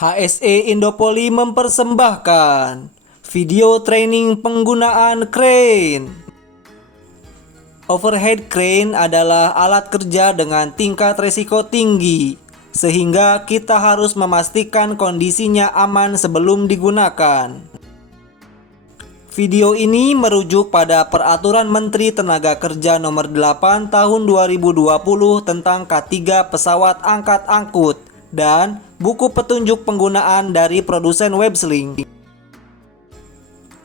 HSE Indopoli mempersembahkan video training penggunaan crane. Overhead crane adalah alat kerja dengan tingkat risiko tinggi, sehingga kita harus memastikan kondisinya aman sebelum digunakan. Video ini merujuk pada Peraturan Menteri Tenaga Kerja Nomor 8 Tahun 2020 tentang K3 pesawat angkat angkut dan buku petunjuk penggunaan dari produsen Websling.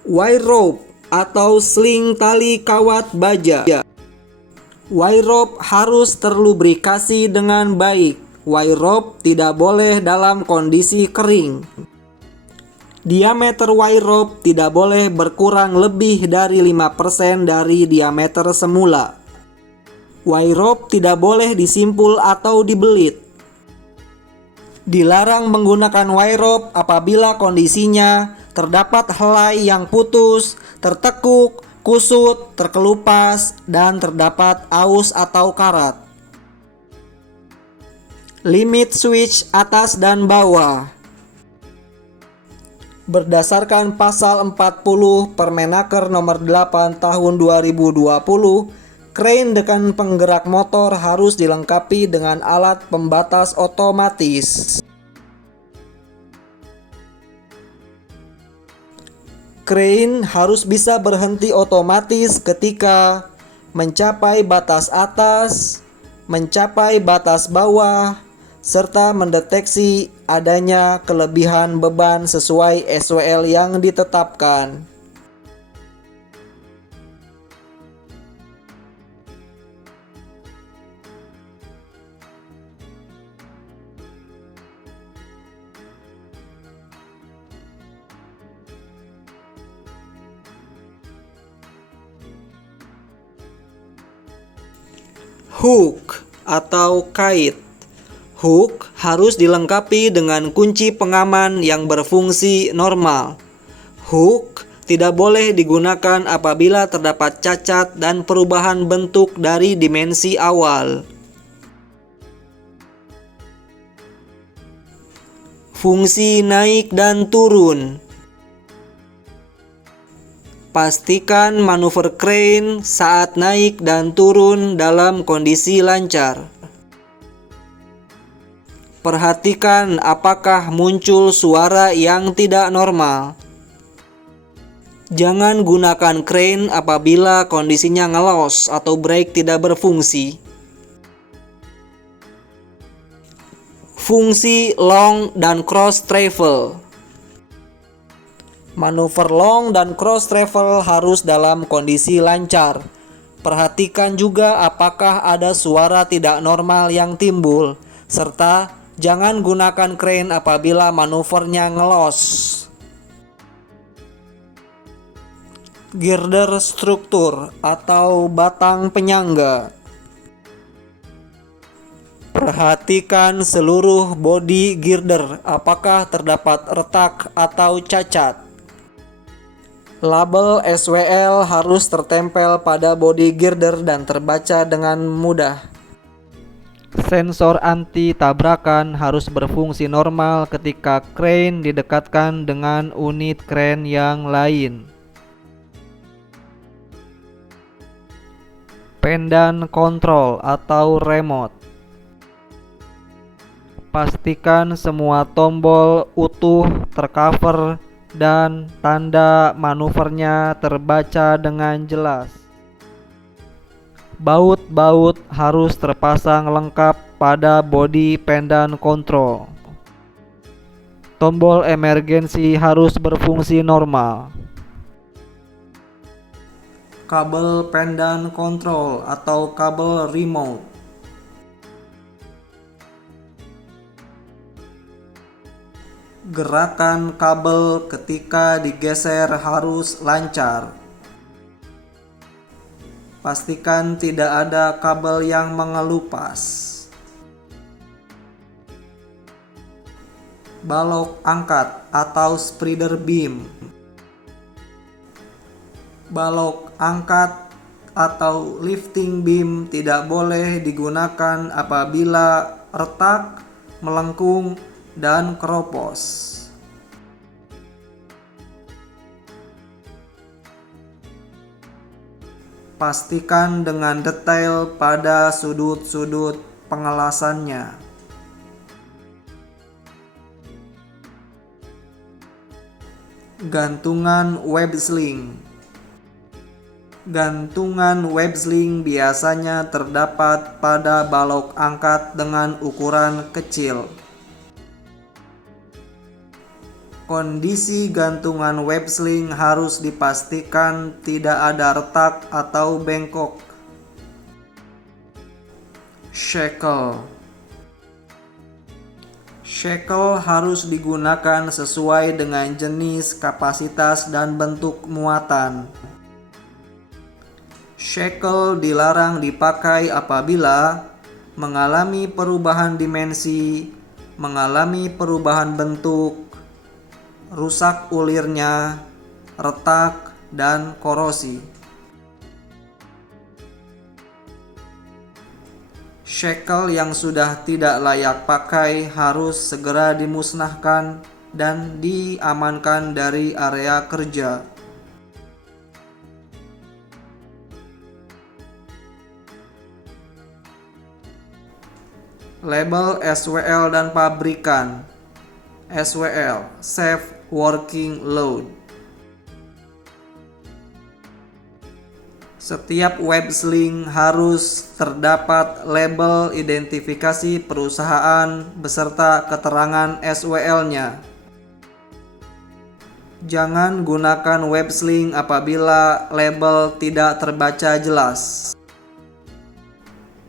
Wire rope atau sling tali kawat baja. Wire rope harus terlubrikasi dengan baik. Wire rope tidak boleh dalam kondisi kering. Diameter wire rope tidak boleh berkurang lebih dari 5% dari diameter semula. Wire rope tidak boleh disimpul atau dibelit. Dilarang menggunakan wire rope apabila kondisinya terdapat helai yang putus, tertekuk, kusut, terkelupas, dan terdapat aus atau karat. Limit switch atas dan bawah. Berdasarkan pasal 40 Permenaker nomor 8 tahun 2020, crane dengan penggerak motor harus dilengkapi dengan alat pembatas otomatis. Crane harus bisa berhenti otomatis ketika mencapai batas atas, mencapai batas bawah, serta mendeteksi adanya kelebihan beban sesuai SWL yang ditetapkan. Hook atau kait. Hook harus dilengkapi dengan kunci pengaman yang berfungsi normal. Hook tidak boleh digunakan apabila terdapat cacat dan perubahan bentuk dari dimensi awal. Fungsi naik dan turun. Pastikan manuver crane saat naik dan turun dalam kondisi lancar. Perhatikan apakah muncul suara yang tidak normal. Jangan gunakan crane apabila kondisinya ngelos atau brake tidak berfungsi. Fungsi long dan cross travel. Manuver long dan cross travel harus dalam kondisi lancar. Perhatikan juga apakah ada suara tidak normal yang timbul, serta jangan gunakan crane apabila manuvernya ngelos. Girder struktur atau batang penyangga. Perhatikan seluruh bodi girder apakah terdapat retak atau cacat. Label SWL harus tertempel pada bodi girder dan terbaca dengan mudah. Sensor anti tabrakan harus berfungsi normal ketika crane didekatkan dengan unit crane yang lain. Pendan kontrol atau remote. Pastikan semua tombol utuh, tercover, dan tanda manuvernya terbaca dengan jelas. Baut-baut harus terpasang lengkap pada bodi pendan kontrol. Tombol emergensi harus berfungsi normal. Kabel pendan kontrol atau kabel remote. Gerakan kabel ketika digeser harus lancar. Pastikan tidak ada kabel yang mengelupas. Balok angkat atau spreader beam. Balok angkat atau lifting beam tidak boleh digunakan apabila retak, melengkung, dan keropos. Pastikan dengan detail pada sudut-sudut pengelasannya. Gantungan web sling. Gantungan web sling biasanya terdapat pada balok angkat dengan ukuran kecil. Kondisi gantungan web sling harus dipastikan tidak ada retak atau bengkok. Shackle. Shackle harus digunakan sesuai dengan jenis, kapasitas, dan bentuk muatan. Shackle dilarang dipakai apabila mengalami perubahan dimensi, mengalami perubahan bentuk, rusak ulirnya, retak, dan korosi. Shackle yang sudah tidak layak pakai harus segera dimusnahkan dan diamankan dari area kerja. Label SWL dan pabrikan. SWL, Safe Working Load. Setiap web sling harus terdapat label identifikasi perusahaan beserta keterangan SWL-nya. Jangan gunakan web sling apabila label tidak terbaca jelas.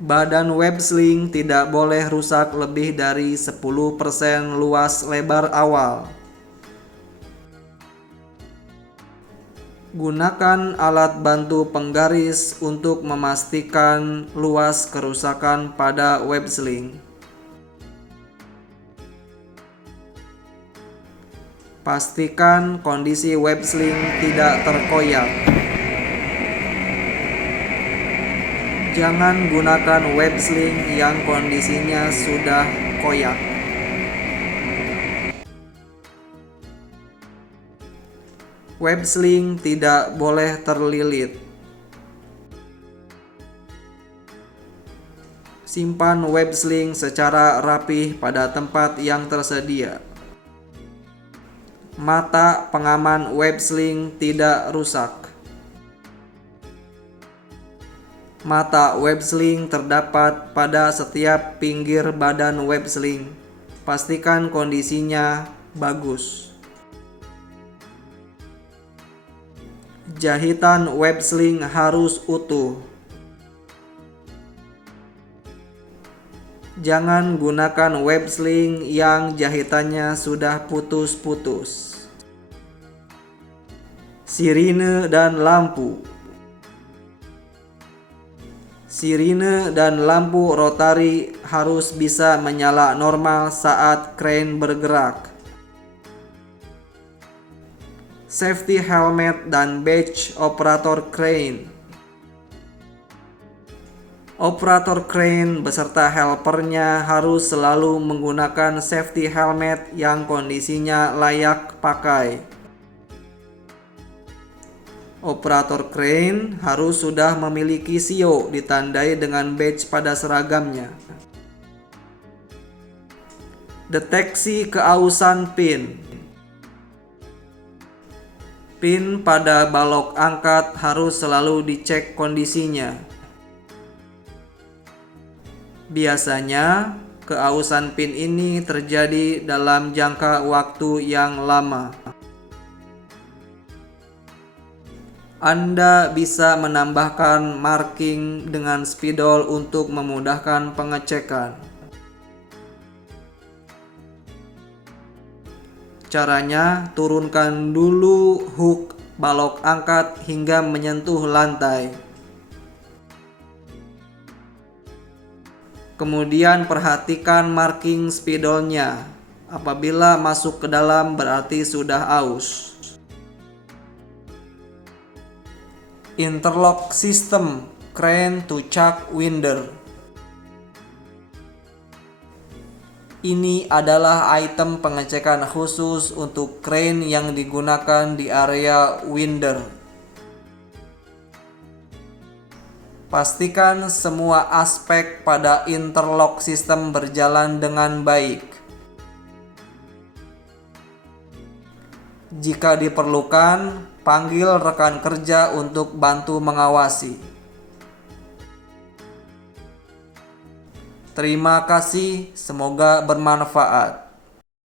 Badan web sling tidak boleh rusak lebih dari 10% luas lebar awal. Gunakan alat bantu penggaris untuk memastikan luas kerusakan pada web sling. Pastikan kondisi web sling tidak terkoyak. Jangan gunakan web sling yang kondisinya sudah koyak. Web sling tidak boleh terlilit. Simpan web sling secara rapih pada tempat yang tersedia. Mata pengaman web sling tidak rusak. Mata web sling terdapat pada setiap pinggir badan web sling. Pastikan kondisinya bagus. Jahitan web sling harus utuh. Jangan gunakan web sling yang jahitannya sudah putus-putus. Sirine dan lampu. Sirine dan lampu rotari harus bisa menyala normal saat crane bergerak. Safety helmet dan badge operator crane. Operator crane beserta helpernya harus selalu menggunakan safety helmet yang kondisinya layak pakai. Operator crane harus sudah memiliki sio ditandai dengan badge pada seragamnya. Deteksi keausan pin. Pin pada balok angkat harus selalu dicek kondisinya. Biasanya, keausan pin ini terjadi dalam jangka waktu yang lama. Anda bisa menambahkan marking dengan spidol untuk memudahkan pengecekan. Caranya, turunkan dulu hook balok angkat hingga menyentuh lantai. Kemudian perhatikan marking spidolnya. Apabila masuk ke dalam berarti sudah aus. Interlock system crane to chuck winder. Ini adalah item pengecekan khusus untuk crane yang digunakan di area winder. Pastikan semua aspek pada interlock sistem berjalan dengan baik. Jika diperlukan, panggil rekan kerja untuk bantu mengawasi. Terima kasih, semoga bermanfaat.